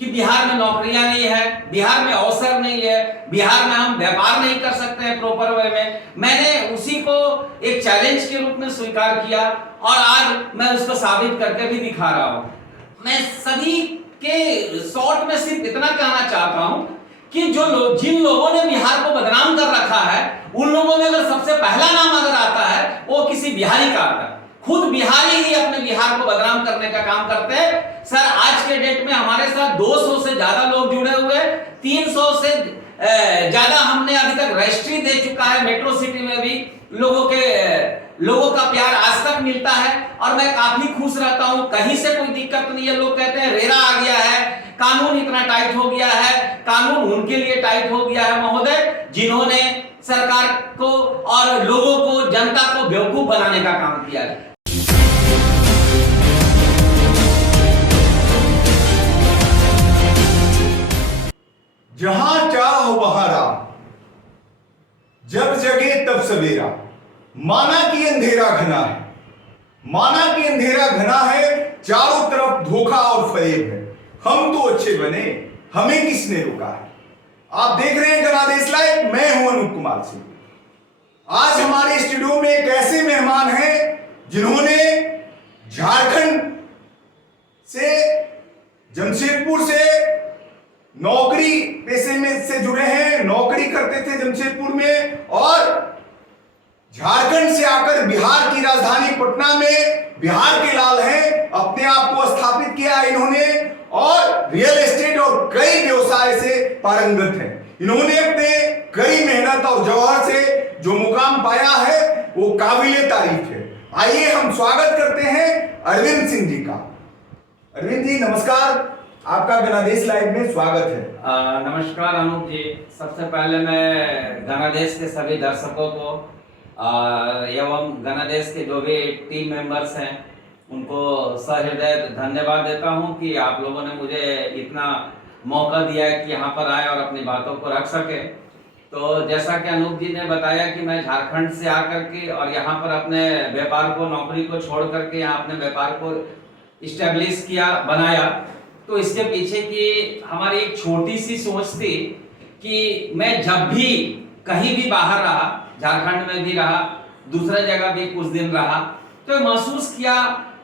कि बिहार में नौकरियां नहीं है, बिहार में अवसर नहीं है, बिहार में हम व्यापार नहीं कर सकते हैं प्रॉपर वे में। मैंने उसी को एक चैलेंज के रूप में स्वीकार किया और आज मैं उसको साबित करके भी दिखा रहा हूं। मैं सभी के शॉर्ट में सिर्फ इतना कहना चाहता हूं कि जिन लोगों ने बिहार को बदनाम कर रखा है, उन लोगों में अगर सबसे पहला नाम अगर आता है वो किसी बिहारी का आता है। खुद बिहारी ही अपने बिहार को बदनाम करने का काम करते हैं। सर, आज के डेट में हमारे साथ 200 से ज्यादा लोग जुड़े हुए, 300 से ज्यादा हमने अभी तक रजिस्ट्री दे चुका है। मेट्रो सिटी में भी लोगों का प्यार आज तक मिलता है और मैं काफी खुश रहता हूं। कहीं से कोई दिक्कत नहीं है। लोग कहते हैं रेरा आ गया है, कानून इतना टाइट हो गया है। कानून उनके लिए टाइट हो गया है महोदय, जिन्होंने सरकार को और लोगों को, जनता को बेवकूफ बनाने का काम किया है। जहां चाहो वहां राम, जब जगे तब सवेरा। माना कि अंधेरा घना है, माना कि अंधेरा घना है, चारों तरफ धोखा और फरेब है। हम तो अच्छे बने, हमें किसने रोका है। आप देख रहे हैं जनादेश लाइव, मैं हूं अनूप कुमार सिंह। आज हमारे स्टूडियो में एक ऐसे मेहमान हैं जिन्होंने झारखंड से, जमशेदपुर से नौकरी पेशे में से जुड़े हैं, नौकरी करते थे जमशेदपुर में और झारखंड से आकर बिहार की राजधानी पटना में बिहार के लाल हैं, अपने आप को स्थापित किया इन्होंने और रियल एस्टेट और कई व्यवसाय से पारंगत हैं। इन्होंने अपने कड़ी मेहनत और जौहर से जो मुकाम पाया है वो काबिले तारीफ है। आइए हम स्वागत करते हैं अरविंद सिंह जी का। अरविंद जी नमस्कार, आपका गणादेश लाइव में स्वागत है। नमस्कार अनूप जी। सबसे पहले मैं गणादेश के सभी दर्शकों को एवं गणादेश के जो भी टीम मेंबर्स हैं उनको सहृदय धन्यवाद देता हूं कि आप लोगों ने मुझे इतना मौका दिया है कि यहाँ पर आए और अपनी बातों को रख सके। तो जैसा कि अनूप जी ने बताया कि मैं झारखंड से आकर के और यहाँ पर अपने व्यापार को, नौकरी को छोड़ करके यहाँ अपने व्यापार को इस्टेब्लिश किया, बनाया। तो इसके पीछे की हमारी एक छोटी सी सोच थी कि मैं जब भी कहीं भी बाहर रहा, झारखंड में भी रहा, दूसरे जगह भी कुछ दिन रहा, तो महसूस किया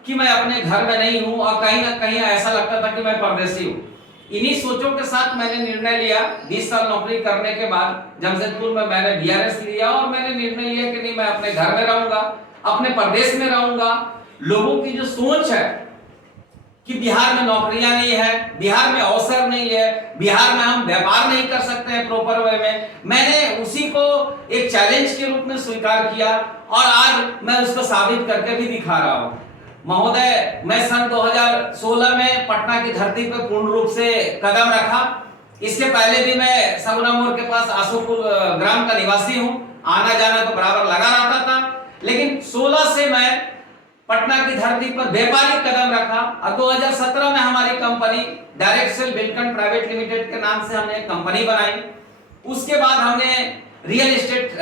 कि मैं अपने घर में नहीं हूं और कहीं ना कहीं ऐसा लगता था कि मैं परदेसी हूं। इन्हीं सोचों के साथ मैंने निर्णय लिया, 20 साल नौकरी करने के बाद जमशेदपुर में मैंने बीआरएस लिया और मैंने निर्णय लिया कि नहीं, मैं अपने घर में रहूंगा, अपने प्रदेश में रहूंगा। लोगों की जो सोच है कि बिहार में नौकरियां नहीं है, बिहार में अवसर नहीं है, बिहार में हम व्यापार नहीं कर सकते हैं प्रॉपर वे में, मैंने उसी को एक चैलेंज के रूप में स्वीकार किया और आज मैं उसको साबित करके भी दिखा रहा हूं। महोदय, मैं सन 2016 में पटना की धरती पर पूर्ण रूप से कदम रखा। इसके पहले भी मैं सगुना मोड़ के पास आशुपुर ग्राम का निवासी हूं, आना जाना तो बराबर लगा रहता था। लेकिन 16 से मैं पटना की धरती पर व्यापारिक कदम रखा और 2017 में हमारी company Direct Sale Buildcon Private Limited के नाम से हमने एक कंपनी बनाई। उसके बाद हमने रियल एस्टेट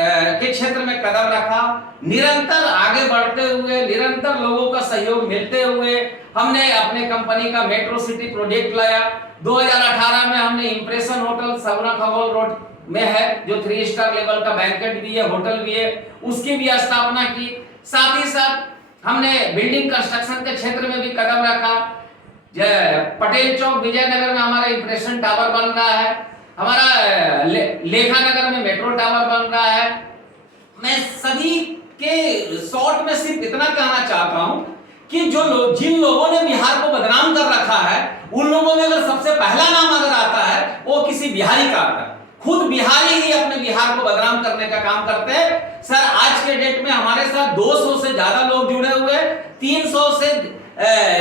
के क्षेत्र में कदम रखा। निरंतर आगे बढ़ते हुए, निरंतर लोगों का सहयोग मिलते हुए हमने अपने कंपनी का मेट्रो सिटी प्रोजेक्ट लाया। 2018 में हमने इंप्रेशन होटल सगुना खगोल रोड में है, जो 3 स्टार लेवल का बैंकेट भी है, होटल भी है, उसकी भी स्थापना की। साथ ही साथ हमने बिल्डिंग कंस्ट्रक्शन के क्षेत्र में भी कदम रखा। पटेल चौक विजयनगर में हमारा इंप्रेशन टावर बन रहा है, हमारा लेखा नगर में मेट्रो टावर बन रहा है। मैं सभी के शॉर्ट में सिर्फ इतना कहना चाहता हूं कि जिन लोगों ने बिहार को बदनाम कर रखा है, उन लोगों में अगर सबसे पहला नाम अगर आता है वो किसी बिहारी का आता है। खुद बिहारी ही अपने बिहार को बदनाम करने का काम करते हैं। सर, आज के डेट में हमारे साथ 200 से ज्यादा लोग जुड़े हुए, 300 से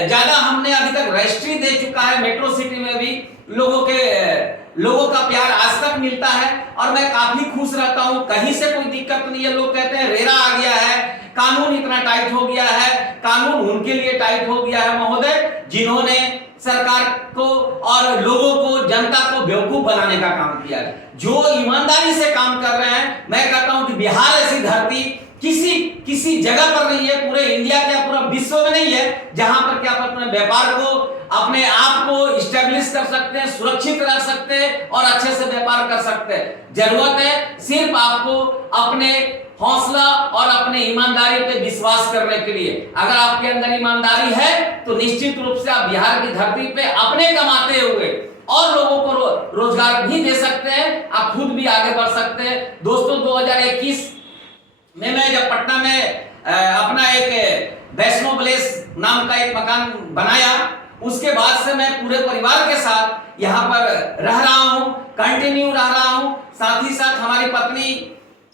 ज्यादा हमने अभी तक रजिस्ट्री दे चुका है। मेट्रो सिटी में भी लोगों का प्यार आज तक मिलता है और मैं काफी खुश रहता हूं। कहीं से कोई दिक्कत नहीं है। लोग कहते हैं रेरा आ गया है, कानून इतना टाइट हो गया है। कानून उनके लिए टाइट हो गया है महोदय, जिन्होंने सरकार को और लोगों को, जनता को बेवकूफ बनाने का काम किया है। जो ईमानदारी से काम कर रहे हैं, मैं कहता हूं कि बिहार ऐसी धरती किसी जगह पर नहीं है, पूरे इंडिया क्या पूरा विश्व में नहीं है जहां पर क्या आप अपने व्यापार को, अपने आप को स्टेब्लिश कर सकते हैं, सुरक्षित रख सकते हैं और अच्छे से व्यापार कर सकते हैं। जरूरत है सिर्फ आपको अपने हौसला और अपने ईमानदारी पे विश्वास करने के लिए। अगर आपके अंदर ईमानदारी है तो निश्चित रूप से आप बिहार की धरती पे अपने कमाते हुए और लोगों को रोजगार भी दे सकते हैं, आप खुद भी आगे बढ़ सकते हैं। दोस्तों 2021 में मैं जब पटना में अपना एक वैष्णो विलेज नाम का एक मकान बनाया, उसके बाद से मैं पूरे परिवार के साथ यहाँ पर रह रहा हूँ, कंटिन्यू रह रहा हूँ। साथ ही साथ हमारी पत्नी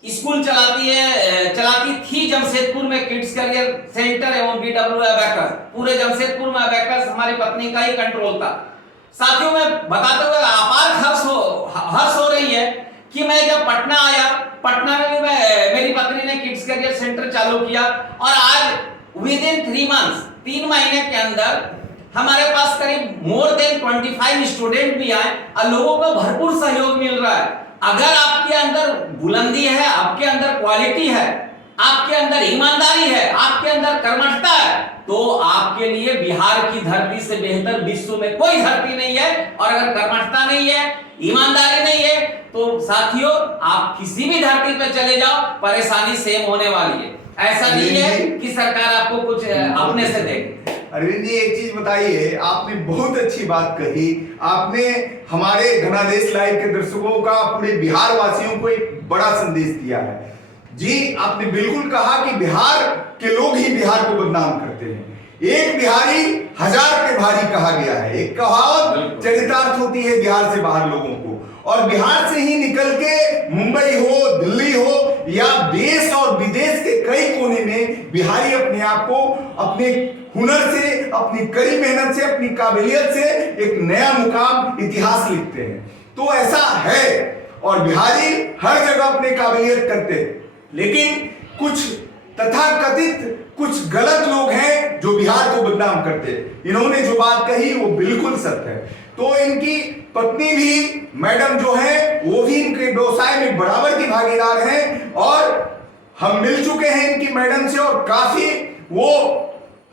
स्कूल चलाती थी जमशेदपुर में, किड्स करियर सेंटर एवं BW अबैकस, पूरे जमशेदपुर में अबैकस हमारी पत्नी का ही कंट्रोल था। साथियों में बताते हुए अपार हर्ष हो रही है कि मैं जब पटना आया, पटना में भी मेरी पत्नी ने किड्स करियर सेंटर चालू किया और आज विद इन 3 मंथ्स, 3 महीने के अंदर हमारे पास करीब मोर देन 25 स्टूडेंट भी आए और लोगों को भरपूर सहयोग मिल रहा है। अगर आपके अंदर बुलंदी है, आपके अंदर क्वालिटी है, आपके अंदर ईमानदारी है, आपके अंदर कर्मठता है, तो आपके लिए बिहार की धरती से बेहतर विश्व में कोई धरती नहीं है। और अगर कर्मठता नहीं है, ईमानदारी नहीं है, तो साथियों आप किसी भी धरती पे चले जाओ, परेशानी सेम होने वाली है। ऐसा नहीं है कि सरकार आपको कुछ अपने से देगी। अरविंद जी एक चीज बताइए, आपने बहुत अच्छी बात कही। आपने हमारे घनादेश लाइव के दर्शकों का, पूरे बिहार वासियों को एक बड़ा संदेश दिया है। जी आपने बिल्कुल कहा कि बिहार के लोग ही बिहार को बदनाम करते हैं। एक बिहारी 1000 के भारी कहा गया है, एक कहावत चरितार्थ होती है बिहार से बाहर लोगों को। और बिहार से ही निकल के मुंबई हो, दिल्ली हो या देश और विदेश के कई कोने में बिहारी अपने आप को अपने हुनर से, अपनी कड़ी मेहनत से, अपनी काबिलियत से एक नया मुकाम, इतिहास लिखते हैं। तो ऐसा है और बिहारी हर जगह अपनी काबिलियत करते हैं, लेकिन कुछ तथाकथित कुछ गलत लोग हैं जो बिहार को बदनाम करते हैं। इन्होंने जो बात कही वो बिल्कुल सत्य है। तो इनकी पत्नी भी, मैडम जो है, वो भी इनके व्यवसाय में बराबर की भागीदार हैं और हम मिल चुके हैं इनकी मैडम से और काफी वो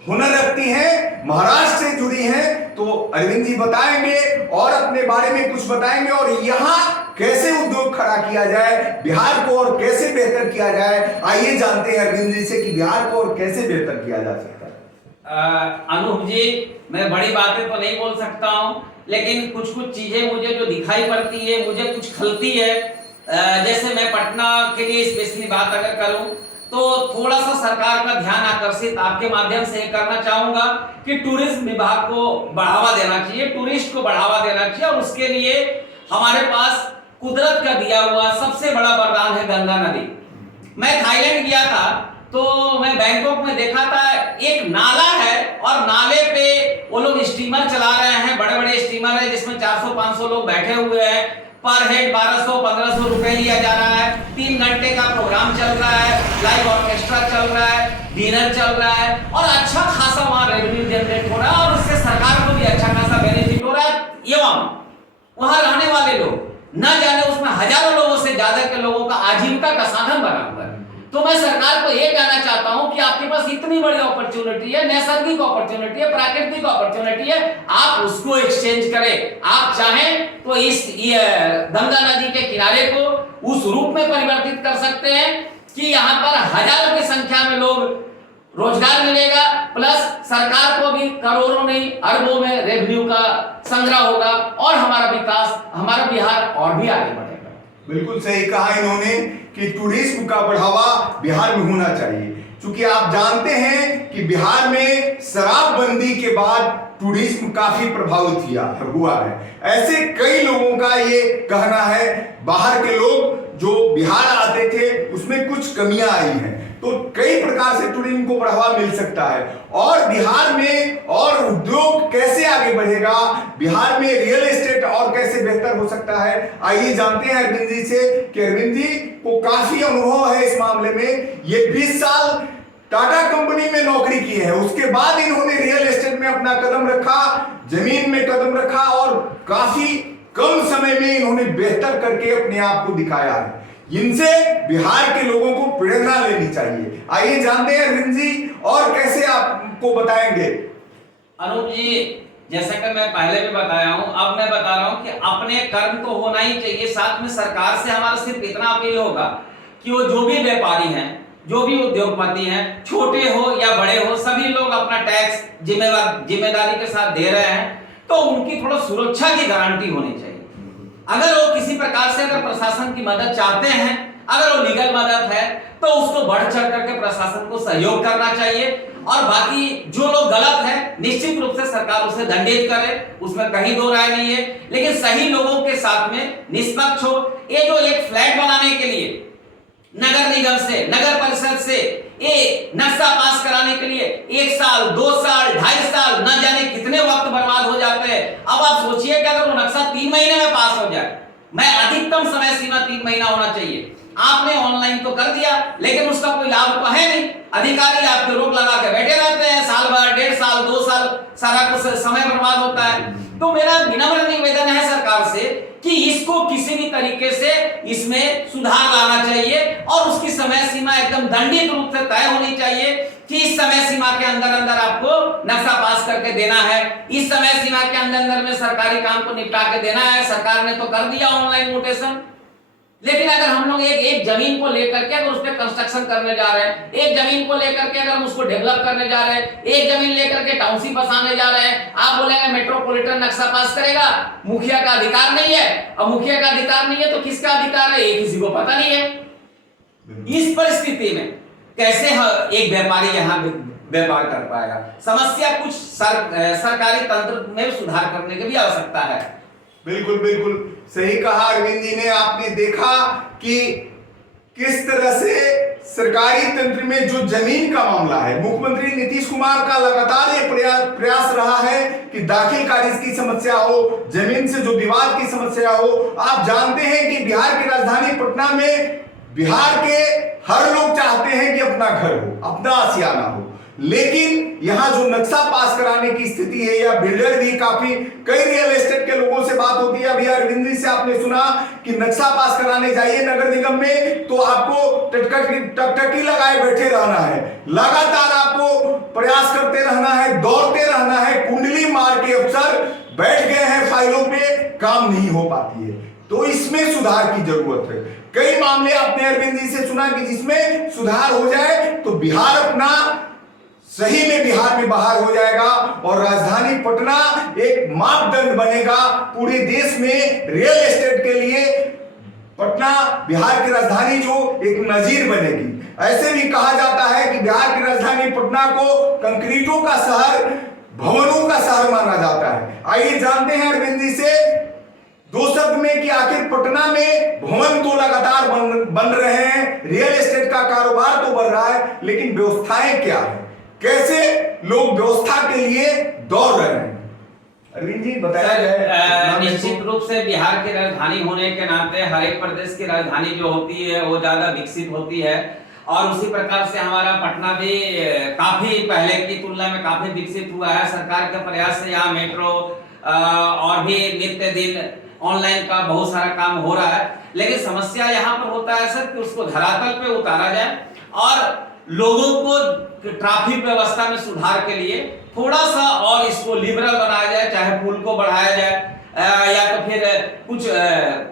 हुनर रखती हैं, महाराष्ट्र से जुड़ी हैं। तो अरविंद जी बताएंगे और अपने बारे में कुछ बताएंगे और यहाँ कैसे उद्योग खड़ा किया जाए, बिहार को और कैसे बेहतर किया जाए। आइए जानते हैं अरविंद जी से कि बिहार को और कैसे बेहतर किया जा सकता है। अनूप जी, मैं बड़ी बातें तो नहीं बोल सकता हूँ, लेकिन कुछ चीजें मुझे जो दिखाई पड़ती है, मुझे कुछ खलती है। जैसे मैं पटना के लिए स्पेशली बात अगर करूं तो थोड़ा सा सरकार का ध्यान आकर्षित आपके माध्यम से करना चाहूंगा कि टूरिज्म विभाग को बढ़ावा देना चाहिए, टूरिस्ट को बढ़ावा देना चाहिए। और उसके लिए हमारे पास कुदरत का दिया हुआ सबसे बड़ा वरदान है गंगा नदी। मैं थाईलैंड गया था तो मैं बैंकॉक में देखा था, एक नाला है और नाले पे वो लोग स्टीमर चला रहे हैं, बड़े बड़े स्टीमर है जिसमें 400-500 लोग बैठे हुए हैं। पर हेड 1200-1500 रुपए लिया जा रहा है। 3 घंटे का प्रोग्राम चल रहा है, लाइव ऑर्केस्ट्रा चल रहा है, डिनर चल रहा है और अच्छा खासा वहां रेवेन्यू जनरेट हो रहा है और उससे सरकार को भी अच्छा खासा बेनिफिट हो रहा है। एवं वहां रहने वाले लोग न जाने उसमें हजारों लोगों से ज्यादा के लोगों का आजीविका का साधन बना हुआ है। तो मैं सरकार को यह कहना चाहता हूं कि आपके पास इतनी बड़ी अपॉर्चुनिटी है, नैसर्गिक अपॉर्चुनिटी है, प्राकृतिक अपॉर्चुनिटी है, आप उसको एक्सचेंज करें। आप चाहें तो इस गंगा नदी के किनारे को उस रूप में परिवर्तित कर सकते हैं कि यहाँ पर हजारों की संख्या में लोग रोजगार मिलेगा, प्लस सरकार को भी करोड़ों नहीं अरबों में रेवेन्यू का संग्रह होगा और हमारा विकास, हमारा बिहार और भी आगे बढ़ेगा। बिल्कुल सही कहा इन्होंने कि टूरिज्म का बढ़ावा बिहार में होना चाहिए, क्योंकि आप जानते हैं कि बिहार में शराबबंदी के बाद टूरिज्म काफी प्रभावित हुआ है। ऐसे कई लोगों का ये कहना है, बाहर के लोग जो बिहार आते थे उसमें कुछ कमियां आई हैं, तो कई प्रकार से टूरिज्म को बढ़ावा मिल सकता है। और बिहार में और उद्योग कैसे आगे बढ़ेगा, बिहार में रियल एस्टेट और कैसे बेहतर हो सकता है, आइए जानते हैं अरविंद जी से कि अरविंद जी को काफी अनुभव है इस मामले में। ये 20 साल टाटा कंपनी में नौकरी की है, उसके बाद इन्होंने रियल एस्टेट में अपना कदम रखा, जमीन में कदम रखा और काफी कम समय में इन्होंने बेहतर करके अपने आप को दिखाया है। इनसे बिहार के लोगों को प्रेरणा लेनी चाहिए। आइए जानते हैं अरविंद जी और कैसे आपको बताएंगे। अनूप जी, जैसा कि मैं पहले भी बताया हूं, अब मैं बता रहा हूं कि अपने कर्म तो होना ही चाहिए। साथ में सरकार से हमारा सिर्फ इतना अपील होगा कि वो जो भी व्यापारी हैं, जो भी उद्योगपति हैं, छोटे हो या बड़े हो, सभी लोग अपना टैक्स जिम्मेदारी के साथ दे रहे हैं, तो उनकी थोड़ा सुरक्षा की गारंटी होनी चाहिए। अगर वो किसी प्रकार से अगर प्रशासन की मदद चाहते हैं, अगर वो लीगल मदद है, तो उसको बढ़ चढ़ करके प्रशासन को सहयोग करना चाहिए। और बाकी जो लोग गलत है, निश्चित रूप से सरकार उसे दंडित करे, उसमें कहीं दो राय नहीं है। लेकिन सही लोगों के साथ में निष्पक्ष हो। ये जो एक फ्लैट बनाने के लिए नगर निगम से, नगर परिषद से ये नक्शा पास कराने के लिए 1 साल, 2 साल, 2.5 साल, न जाने कितने वक्त बर्बाद हो जाते हैं। अब आप सोचिए कि अगर वो नक्शा 3 महीने में पास हो जाए, मैं अधिकतम समय सीमा 3 महीना होना चाहिए। आपने ऑनलाइन तो कर दिया, लेकिन उसका कोई लाभ तो है नहीं। अधिकारी आपके रोक लगा के बैठे रहते हैं, साल भर, 1.5 साल, 2 साल, सारा कुछ समय बर्बाद होता है। तो मेरा विनम्र निवेदन है सरकार से कि इसको किसी भी तरीके से इसमें सुधार लाना चाहिए और उसकी समय सीमा एकदम दंडित रूप से तय होनी चाहिए कि इस समय सीमा के अंदर अंदर आपको नक्शा पास करके देना है, इस समय सीमा के अंदर अंदर में सरकारी काम को निपटा के देना है। सरकार ने तो कर दिया ऑनलाइन म्यूटेशन, लेकिन अगर हम लोग एक जमीन को लेकर के अगर उस पर कंस्ट्रक्शन करने जा रहे हैं, एक जमीन को लेकर के अगर हम उसको डेवलप करने जा रहे हैं, एक जमीन लेकर के टाउनशिप बसाने जा रहे हैं, आप बोलेंगे मेट्रोपॉलिटन नक्शा पास करेगा, मुखिया का अधिकार नहीं है। और मुखिया का अधिकार नहीं है तो किसका अधिकार है, ये किसी को पता नहीं है। इस परिस्थिति में कैसे एक व्यापारी यहाँ व्यापार कर पाएगा? समस्या कुछ सरकारी तंत्र में सुधार करने की भी आवश्यकता है। बिल्कुल बिल्कुल सही कहा अरविंद जी ने। आपने देखा कि किस तरह से सरकारी तंत्र में जो जमीन का मामला है, मुख्यमंत्री नीतीश कुमार का लगातार ये प्रयास रहा है कि दाखिल खारिज की समस्या हो, जमीन से जो विवाद की समस्या हो। आप जानते हैं कि बिहार की राजधानी पटना में बिहार के हर लोग चाहते हैं कि अपना घर हो, अपना आशियाना हो, लेकिन यहां जो नक्शा पास कराने की स्थिति है, या बिल्डर भी काफी, कई रियल एस्टेट के लोगों से बात होती है। अभी अरविंद जी से आपने सुना कि नक्शा पास कराने जाइए नगर निगम में तो आपको टकटकी लगाए बैठे रहना है, लगातार आपको प्रयास करते रहना है, दौड़ते रहना है, कुंडली मार के अफसर बैठ गए हैं फाइलों पे, काम नहीं हो पाती है। तो इसमें सुधार की जरूरत है। कई मामले आपने अरविंद जी से सुना कि जिसमें सुधार हो जाए तो बिहार अपना सही में बिहार में बाहर हो जाएगा और राजधानी पटना एक मापदंड बनेगा पूरे देश में रियल एस्टेट के लिए। पटना बिहार की राजधानी जो एक नजीर बनेगी। ऐसे भी कहा जाता है कि बिहार की राजधानी पटना को कंक्रीटों का शहर, भवनों का शहर माना जाता है। आइए जानते हैं अरविंद जी से 2 शब्द में कि आखिर पटना में भवन तो लगातार बन रहे हैं, रियल एस्टेट का कारोबार तो बढ़ रहा है, लेकिन व्यवस्थाएं क्या है, कैसे लोग व्यवस्था के लिए दौड़ रहे हैं? अरविंद जी बताया। निश्चित रूप से बिहार की राजधानी होने के नाते हर एक प्रदेश की राजधानी जो होती है वो ज्यादा विकसित होती है और उसी प्रकार से हमारा पटना भी काफी पहले की तुलना में काफी विकसित हुआ है। सरकार के प्रयास से यहाँ मेट्रो और भी नित्य दिन ऑनलाइन का बहुत सारा काम हो रहा है। लेकिन समस्या यहाँ पर होता है सर कि उसको धरातल पे उतारा जाए और लोगों को ट्रैफिक व्यवस्था में सुधार के लिए थोड़ा सा और इसको लिबरल बनाया जाए, चाहे पुल को बढ़ाया जाए या तो फिर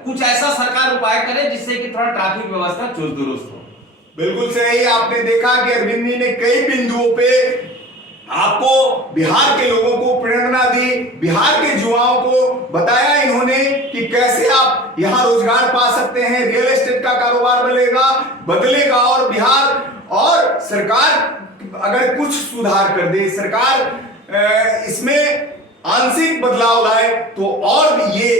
कुछ ऐसा सरकार उपाय करे जिससे कि थोड़ा ट्रैफिक व्यवस्था चुस्त दुरुस्त हो। बिल्कुल सही। आपने देखा कि अरविंद जी ने कई बिंदुओं पे आपको बिहार के लोगों को प्रेरणा दी, बिहार के युवाओं को बताया इन्होंने कि कैसे आप यहाँ रोजगार पा सकते हैं, रियल एस्टेट का कारोबार बदलेगा और बिहार और सरकार अगर कुछ सुधार कर दे, सरकार इसमें आंशिक बदलाव लाए तो और ये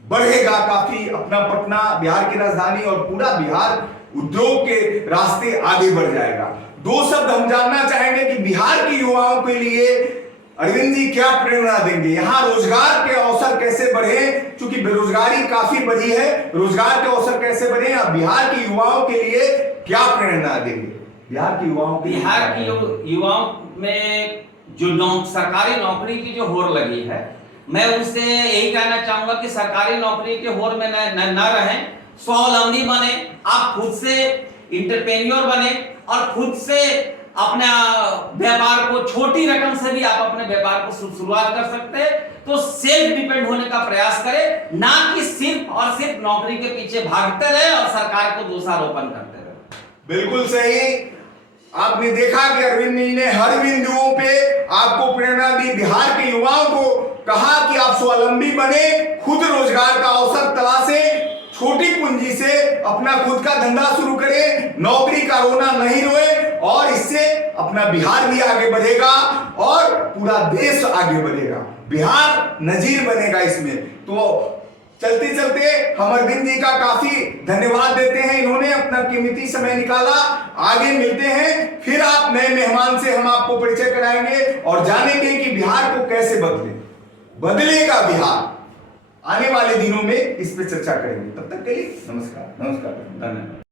बढ़ेगा काफी। अपना पटना बिहार की राजधानी और पूरा बिहार उद्योग के रास्ते आगे बढ़ जाएगा। 2 शब्द हम जानना चाहेंगे कि बिहार के युवाओं के लिए अरविंद जी क्या प्रेरणा देंगे, यहाँ रोजगार के अवसर कैसे बढ़े, क्योंकि बेरोजगारी काफी बढ़ी है, रोजगार के अवसर कैसे बढ़े, आप बिहार के युवाओं के लिए क्या प्रेरणा देंगे? बिहार के युवाओं में जो सरकारी नौकरी की जो होड़ लगी है, मैं उनसे यही कहना चाहूंगा कि सरकारी नौकरी के होड़ में न रहें स्वावलंबी बने, आप खुद से इंटरप्रेन्योर बने और खुद से अपना व्यापार को, छोटी रकम से भी आप अपने व्यापार को शुरुआत कर सकते हैं। तो सेल्फ डिपेंड होने का प्रयास करें, ना कि सिर्फ और सिर्फ नौकरी के पीछे भागते रहे और सरकार को दोषारोपण करते रहे। बिल्कुल सही। आपने देखा कि अरविंद जी ने हर बिंदुओं पे आपको प्रेरणा दी, बिहार के युवाओं को कहा कि आप स्वावलंबी बने, खुद रोजगार का अवसर तलाशें, छोटी पूंजी से अपना खुद का धंधा शुरू करें, नौकरी का रोना नहीं रोए, और इससे अपना बिहार भी आगे बढ़ेगा और पूरा देश आगे बढ़ेगा, बिहार नजीर बनेगा इसमें। तो चलते चलते हम अरविंद जी का काफी धन्यवाद देते हैं, इन्होंने अपना कीमती समय निकाला। आगे मिलते हैं, फिर आप नए मेहमान से हम आपको परिचय कराएंगे और जानेंगे कि बिहार को कैसे बदलेगा बिहार। आने वाले दिनों में इस पे चर्चा करेंगे। तब तक के लिए नमस्कार। धन्यवाद।